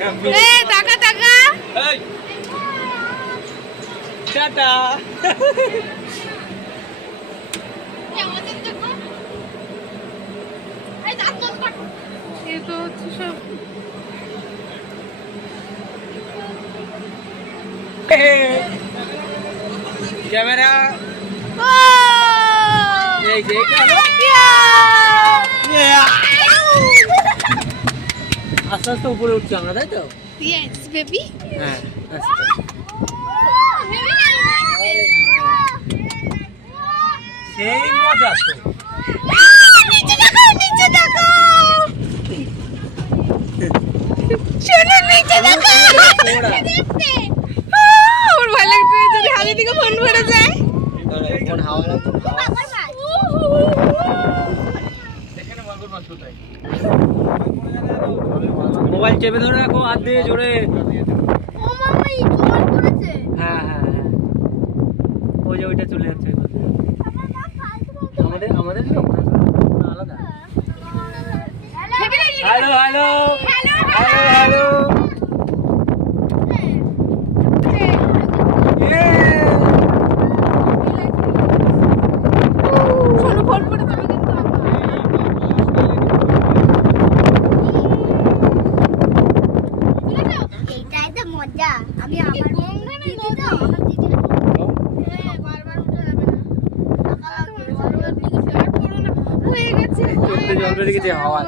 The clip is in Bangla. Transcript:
এই টাকা টাকা এই টাটা এই তো হচ্ছে সব ক্যামেরা এই যে আস্তে আস্তে উপরে উঠছি আমরা, তাই তো? Yes, baby. হ্যাঁ আস্তে। সেই মজা তো। নিচে দেখো, নিচে দেখো। শোনো নিচে দেখো। ওর ভালো লাগছে যদি হাতে থেকে ফোন ভরে যায়। কোন হাওয়া লাগছে? এখানে মাগুর মাছ কোথায়? মোবাইল চেপে ধরে রাখো, হাত দিয়ে জোরে। ও মামা এই জল করেছে। হ্যাঁ হ্যাঁ হ্যাঁ, ওই যে ওইটা চলে যাচ্ছে। আমাদের আমাদের লোক না আলাদা। Hello hello hello hello. শোনো ফোন করে দেবে কিন্তু এইটাই তো মজা। আমি আবার দিদি তো আমার দিদি বারবার উঠে যাবে না। হয়ে গেছে চোখ থেকে জল বেরিয়ে গেছে হাওয়া।